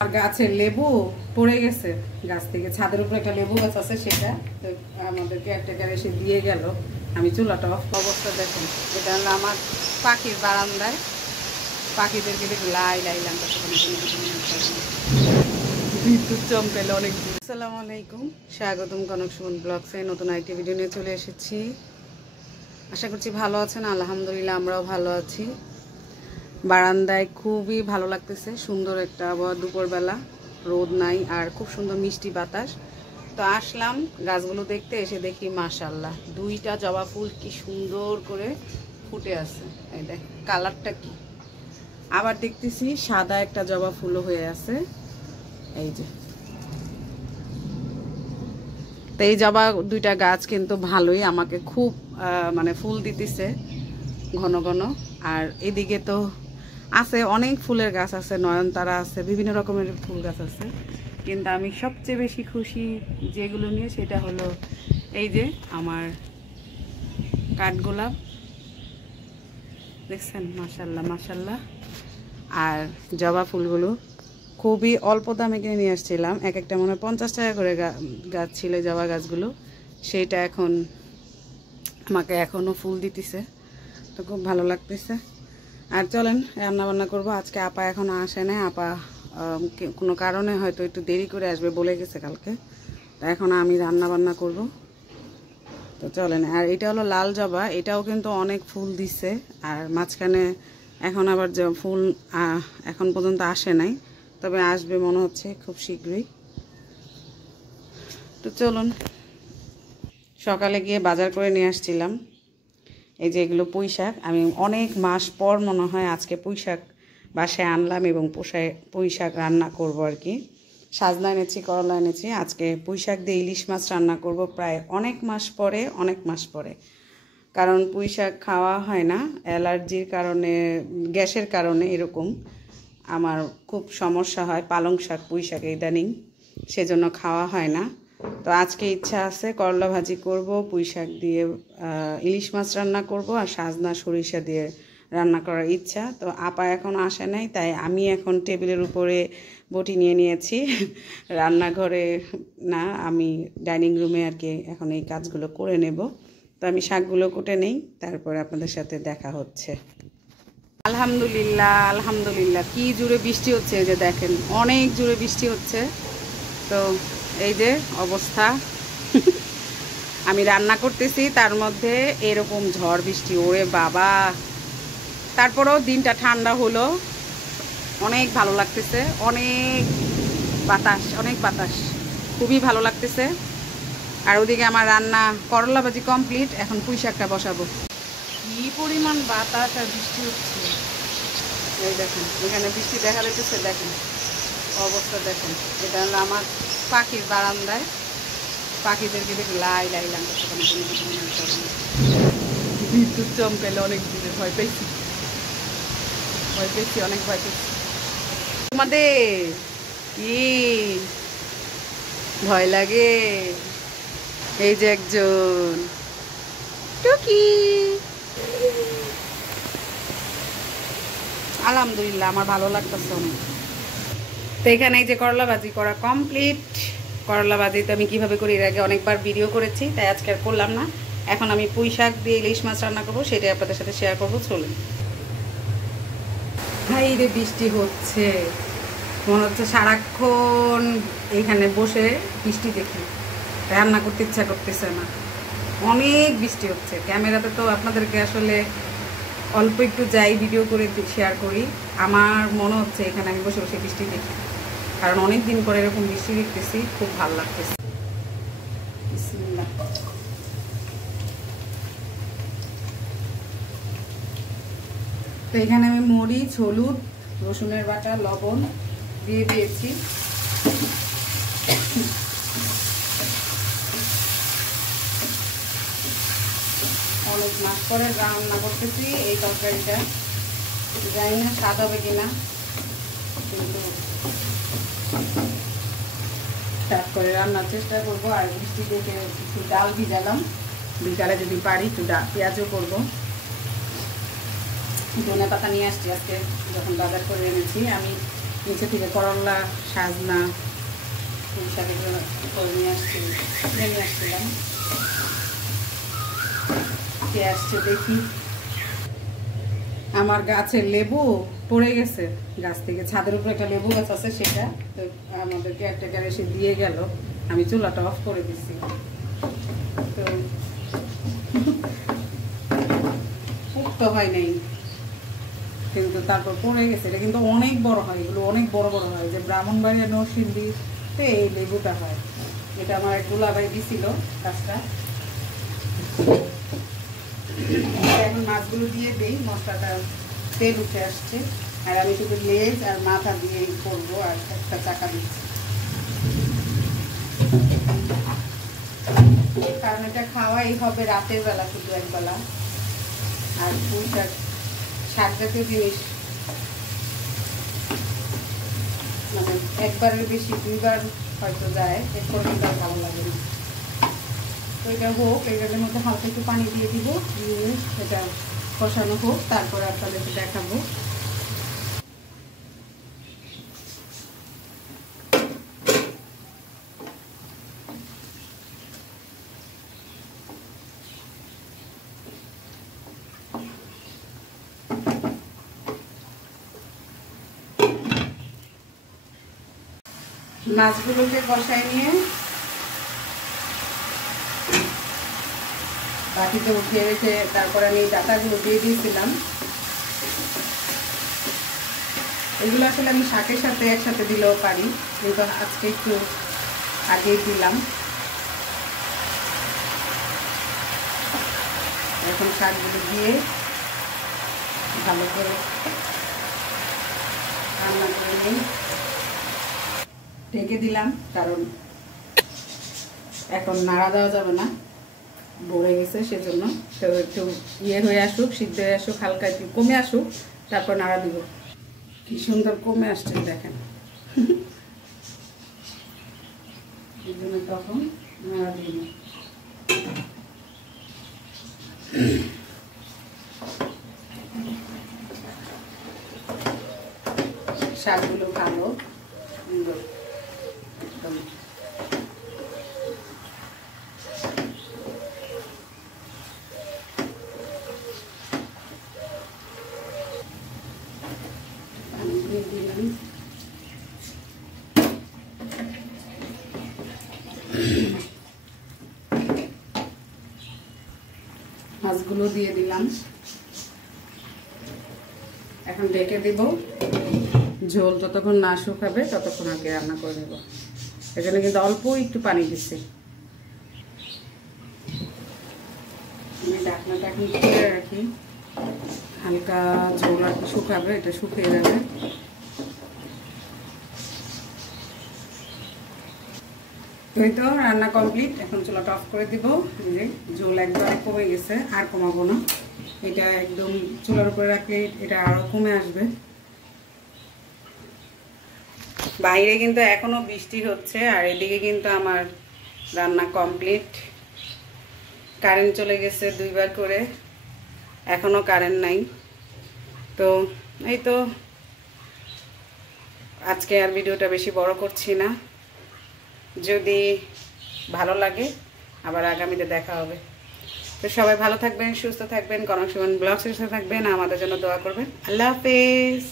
আর গাছের লেবু পড়ে গেছে গাছ থেকে, ছাদের উপরে একটা লেবু গাছ আছে, সেটা তো আমাদেরকে একটা এসে দিয়ে গেল। আমি চুলাটা অফ, অবস্থা দেখুন। এটা হলো আমার পাখির বারান্দায়, পাখিদেরকে দেখে লাই লাইলাম, বিদ্যুৎ চমকাইলে অনেক দূর। আসসালামু আলাইকুম, স্বাগতম কনক সুমন ব্লগসে নতুন আরেকটি ভিডিও নিয়ে চলে এসেছি। আশা করছি ভালো আছেন। আলহামদুলিল্লাহ আমরাও ভালো আছি। বারান্দায় খুবই ভালো লাগতেছে, সুন্দর একটা আবহাওয়া, দুপুরবেলা রোদ নাই আর খুব সুন্দর মিষ্টি বাতাস। তো আসলাম গাছগুলো দেখতে, এসে দেখি মাশাআল্লাহ দুইটা জবা ফুল কি সুন্দর করে ফুটে আছে। এই দেখ কালারটা কি। আবার দেখতেছি সাদা একটা জবা ফুলও হয়ে আছে, এই যে। তো এই জবা দুইটা গাছ কিন্তু ভালোই আমাকে খুব মানে ফুল দিতেছে ঘন ঘন। আর এদিকে তো আছে অনেক ফুলের গাছ আছে, নয়নতারা আছে, বিভিন্ন রকমের ফুল গাছ আছে। কিন্তু আমি সবচেয়ে বেশি খুশি যেগুলো নিয়ে, সেটা হলো এই যে আমার কাঠগোলাপ, দেখছেন মাশাআল্লাহ মাশাআল্লাহ। আর জবা ফুলগুলো খুবই অল্প দামে কিনে নিয়ে আসছিলাম, এক একটা মনে হয় 50 টাকা করে গাছ ছিল জবা গাছগুলো। সেইটা এখন আমাকে এখনও ফুল দিতেছে, তো খুব ভালো লাগতেছে। আর চলেন রান্না বান্না করবো। আজকে আপা এখনো আসে নাই, আপা কোনো কারণে হয়তো একটু দেরি করে আসবে বলে গেছে কালকে, তো এখন আমি রান্না বান্না করব। তো চলেন। আর এটা হলো লাল জবা, এটাও কিন্তু অনেক ফুল দিছে। আর মাঝখানে এখন আবার যে ফুল এখন পর্যন্ত আসে নাই, তবে আসবে মনে হচ্ছে খুব শীঘ্রই। তো চলুন, সকালে গিয়ে বাজার করে নিয়ে আসছিলাম এই যে এগুলো পুঁই শাক। আমি অনেক মাস পর মনে হয় আজকে পুঁই শাক বাসায় আনলাম এবং পুঁই শাক রান্না করব আর কি। সাজনা এনেছি, করলা এনেছি, আজকে পুঁই শাক দিয়ে ইলিশ মাছ রান্না করব প্রায় অনেক মাস পরে। কারণ পুঁই শাক খাওয়া হয় না, অ্যালার্জির কারণে, গ্যাসের কারণে এরকম আমার খুব সমস্যা হয়। পালং শাক পুঁই শাক ইদানিং, সেজন্য খাওয়া হয় না। তো আজকে ইচ্ছা আছে করলা ভাজি করব, পুঁই শাক দিয়ে ইলিশ মাছ রান্না করব, আর সাজনা সরিষা দিয়ে রান্না করার ইচ্ছা। তো আপা এখন আসে নাই, তাই আমি এখন টেবিলের উপরে বটি নিয়ে নিয়েছি, রান্নাঘরে না, আমি ডাইনিং রুমে আর কি এখন এই কাজগুলো করে নেব। তো আমি শাকগুলো কুটে নেই, তারপরে আপনাদের সাথে দেখা হচ্ছে। আলহামদুলিল্লাহ আলহামদুলিল্লাহ, কি জোরে বৃষ্টি হচ্ছে, এই যে দেখেন অনেক জোরে বৃষ্টি হচ্ছে। তো এই যে অবস্থা, আমি রান্না করতেছি তার মধ্যে এরকম ঝড় বৃষ্টি, ওরে বাবা। তারপরেও দিনটা ঠান্ডা হলো, অনেক ভালো লাগতেছে, অনেক বাতাস, খুবই ভালো লাগতেছে। আর ওদিকে আমার রান্না করলা ভাজি কমপ্লিট, এখন পুঁই শাকটা বসাবো। কি পরিমাণ বাতাস আর বৃষ্টি হচ্ছে, এই দেখেন এখানে বৃষ্টি দেখা যাচ্ছে, দেখেন অবস্থা দেখেন। এটা হলো আমার পাখির বারান্দায়, পাখিদেরকে দেখে লাই লাইলাম, বিদ্যুৎ চমকাইলে অনেক দূরে ভয় পেয়েছি, অনেক ভয় পেয়েছি। তোমাদের কি ভয় লাগে? এই যে একজন টুকি, আলহামদুলিল্লাহ আমার ভালো লাগতেছে অনেক। তো এখানে এই যে করলা ভাজি করা কমপ্লিট। করলা ভাজিতে আমি কীভাবে করি এর আগে অনেকবার ভিডিও করেছি, তাই আজকে আর করলাম না। এখন আমি পুঁই শাক দিয়ে ইলিশ মাছ রান্না করবো, সেটাই আপনাদের সাথে শেয়ার করবো। চলুন। হাই রে বৃষ্টি হচ্ছে, মনে হচ্ছে সারাক্ষণ এইখানে বসে বৃষ্টি দেখি, রান্না করতে ইচ্ছা করতেছে না, অনেক বৃষ্টি হচ্ছে। ক্যামেরাতে তো আপনাদেরকে আসলে অল্প একটু যাই ভিডিও করে শেয়ার করি, আমার মনে হচ্ছে এখানে আমি বসে বসে বৃষ্টি দেখি, কারণ অনেক দিন পরে এরকম বৃষ্টি দেখতেছি, খুব ভালো লাগতেছে। বিসমিল্লাহ। তো এখানে আমি মরিচ, হলুদ, রসুনের বাটা, লবণ দিয়ে দিয়েছি। অনেক মাস পরে রান্না করতেছি এই তরকারিটা, জানি না স্বাদ হবে কিনা, কিন্তু স্টার্ট করে রান্নার চেষ্টা করবো। আর বৃষ্টি দেখে একটু ডাল ভিজালাম, বিকালে যদি পারি একটু পেঁয়াজও করবো। ধনে পাতা নিয়ে আসছি আজকে, যখন বাজার করে এনেছি আমি নিচে থেকে করলা, সাজনা, পুঁই শাক এগুলো করে নিয়ে আসছিলাম। কে আসছে দেখি। আমার গাছের লেবু পড়ে গেছে গাছ থেকে, ছাদের উপরে একটা লেবু গাছ আছে, সেটা তো আমাদেরকে একটা এসে দিয়ে গেল। আমি চুলাটা অফ করে দিচ্ছি। তো পুক্ত হয় নাই, কিন্তু তারপর পড়ে গেছে। এটা কিন্তু অনেক বড় হয়, এগুলো অনেক বড় বড় হয়। যে ব্রাহ্মণবাড়িয়া নরসিংদীতে এই লেবুটা হয়। এটা আমার এক দুলাভাই দিছিল গাছটা। এখন মাছগুলো দিয়ে দিই, মশলাটা তেল উঠে আসছে। আর আমি শুধু লেজ আর মাথা দিয়ে করবো, আর একটা চাকা দিচ্ছি, কারণ এটা খাওয়াই হবে রাতের বেলা, শুধু একবেলা। আর পুঁই শাক, শাক জাতীয় জিনিস মানে একবারের বেশি দুইবার হয়তো যায়, এরপর কিন্তু আর ভালো লাগে না। তো এটা হোক, এটার মধ্যে হালকা একটু পানি দিয়ে দিব, দিয়ে এটা কষানো হোক, তারপরে আপনাদেরকে দেখাবো। মাছগুলোকে কষাই নিয়ে বাটিতে উঠিয়ে রেখে তারপরে আমি ডাটাগুলো দিয়ে দিয়েছিলাম। এগুলো আসলে আমি শাকের সাথে একসাথে দিলেও পারি, কিন্তু আজকে একটু আগেই দিলাম। এখন শাকগুলো দিয়ে ভালো করে রান্না করে নিই। ঢেকে দিলাম, কারণ এখন নাড়া দেওয়া যাবে না, ভরে গেছে, সেজন্য। তো একটু হয়ে আসুক, সিদ্ধ হয়ে আসুক, হালকা একটু কমে আসুক, তারপর নাড়া দিব। কি সুন্দর কমে আসছে দেখেন, এই জন্য তখন নাড়া দিব। শাকগুলো ভালো সুন্দর একদম। মাছগুলো দিয়ে দিলাম, এখন ঢেকে দিব। ঝোল যতক্ষণ না শুকাবে ততক্ষণ আগে রান্না করে নেব। এখানে কিন্তু অল্প একটু পানি দিচ্ছি। আমি ঢাকনাটা এখন খুলে রাখি, হালকা ঝোল আর কি শুকাবে, এটা শুকিয়ে যাবে। এই তো রান্না কমপ্লিট, এখন চুলাটা অফ করে দিব। ঝোল একদম কমে গেছে, আর কমাবো না। এটা একদম চুলার উপরে রাখলে এটা আরো কমে আসবে। বাইরে কিন্তু এখনো বৃষ্টি হচ্ছে, আর এদিকে কিন্তু আমার রান্না কমপ্লিট। কারেন্ট চলে গেছে দুইবার করে, এখনো কারেন্ট নাই। তো এই তো আজকে আর ভিডিওটা বেশি বড় করছি না। যদি ভালো লাগে আবার আগামীতে দেখা হবে। তো সবাই ভালো থাকবেন, সুস্থ থাকবেন, কনক সুমন ব্লগসের সাথে থাকবেন, আমাদের জন্য দোয়া করবেন। আল্লাহ হাফেজ।